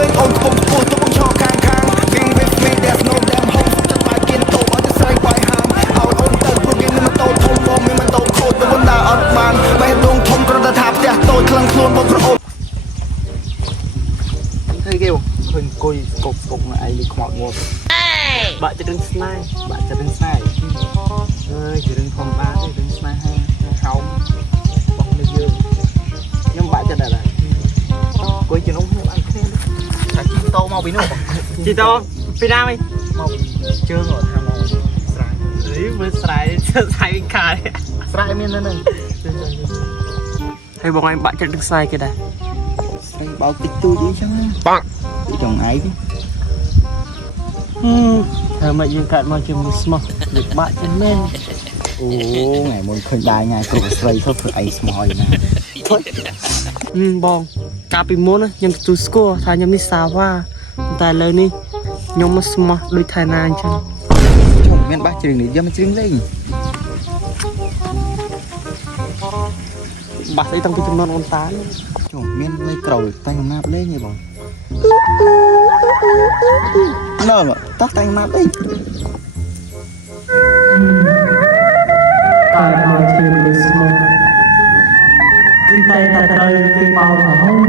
ឃើញអូនកំពុងខ្ពស់ទៅបងឈរខាង Being with me there's no damn home សុខចិត្តបាយគៀនតូបឲ្យតែស្រីវាយហាមឲ្យអូនទៅព្រោះគេមានម៉ូតូធំបងមានម៉ូតូខូចបងដើរអត់បានបេះដូងធំគ្រាន់តែថាផ្ទះតូចខ្លាំងខ្លួនបងប្អូនហើយគេឃើញអង្គុយកុកកុកមកឯងនេះខ្មោចមកបាក់ចិត្តរឿងស្នេហ៍បាក់ចិត្តរឿងស្នេហ៍អើយជារឿងធម្មតាទេរឿងស្នេហាហោមបងនៅយើងខ្ញុំបាក់ចិត្តដែរអង្គុយជានំគ្នាបានគ្នាថាជីតោមកពីនោះជីតោពីណាវិញមកពីជើងគាត់ថាមកស្រែអីមើលស្រែវិញខាតស្រែមាននៅហ្នឹងហើយបងឯងបាក់ចិត្តរឿងស្នេហ៍គេដែរស្រីបោកតិចតួចអីចឹងបាក់ពីចុងឯងទេហើយមកយើងកាត់មកជាមួយស្មោះវាបាក់ចិត្តមែនអូថ្ងៃមុនឃើញដែរថ្ងៃគ្រប់ស្រីទៅធ្វើអីស្មោះឯណាបងកាលពីមុនខ្ញុំទទួលស្គាល់ថាខ្ញុំនេះសាវ៉ាតែឥឡូវនេះខ្ញុំមកស្មោះដូចថៃណាអញ្ចឹងចុះមានបាសជ្រៀងនេះយកមកជ្រៀងលេងបាសអីតាំងពីចំនួនអូនតាចុះមាននៅក្រោយតែកំណាប់លេងទេបងណ៎តោះតែកំណាប់អីតែមកជ្រៀងដូចស្មោះតែត្រូវគេបោរហូត